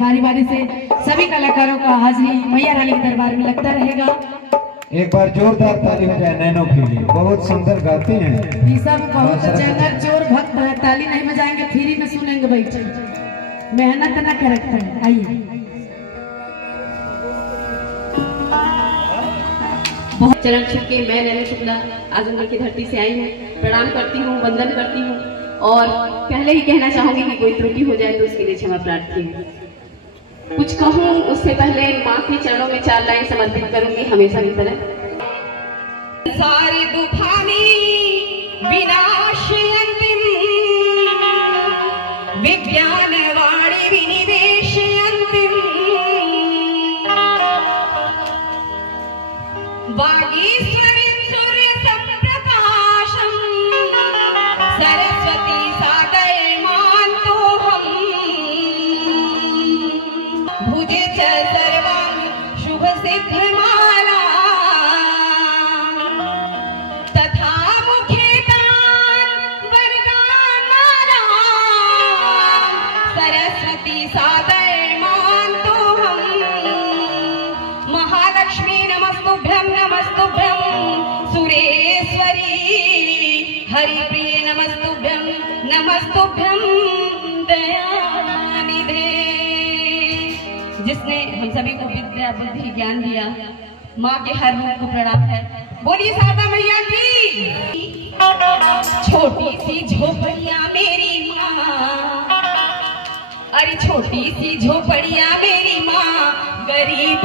बारी बारी से सभी कलाकारों का हाजिरी मैया रानी के दरबार में लगता रहेगा। एक बार जोरदार ताली हो जाए नैनो के लिए, बहुत सुंदर गाते हैं। सब बहुत जंगल चोर भक्त है, ताली नहीं बजाएंगे फ्री में सुनेंगे बैठे, मेहनत न कर रखते हैं। आइए बहुत चरण छू के मैं नैनो शुक्ला आजमगढ़ की धरती से आई हूँ, प्रणाम करती हूँ, वंदन करती हूँ और पहले ही कहना चाहूंगी कि कोई त्रुटि हो जाए तो उसके लिए क्षमा प्रार्थी हूँ। कुछ कहूँ उससे पहले माँ के चरणों में 4 लाइन समर्पित करूंगी हमेशा की तरह। सारे दुखानी विनाशयन्तिं विज्ञानवाणी विनिवेशयन्तिं वागीश्वरीं सूर्यसम्प्रकाशं सरस्वती सागरमान्तोऽहम् भुजे च सर्वं शुभसिद्धमाला तथा मुखे तान् वरदानमाला सरस्वती सागरमान्तोऽहम् महालक्ष्मी नमस्तुभ्यं सुरेश्वरी हरिप्रिये नमस्तुभ्यं दयानिधे। जिसने हम सभी को विद्या बुद्धि ज्ञान दिया, माँ के हर रूप को प्रणाम है। बोलिए शारदा मैया की। छोटी सी झोपड़िया मेरी माँ, अरे छोटी सी झोपड़िया मेरी माँ, गरीब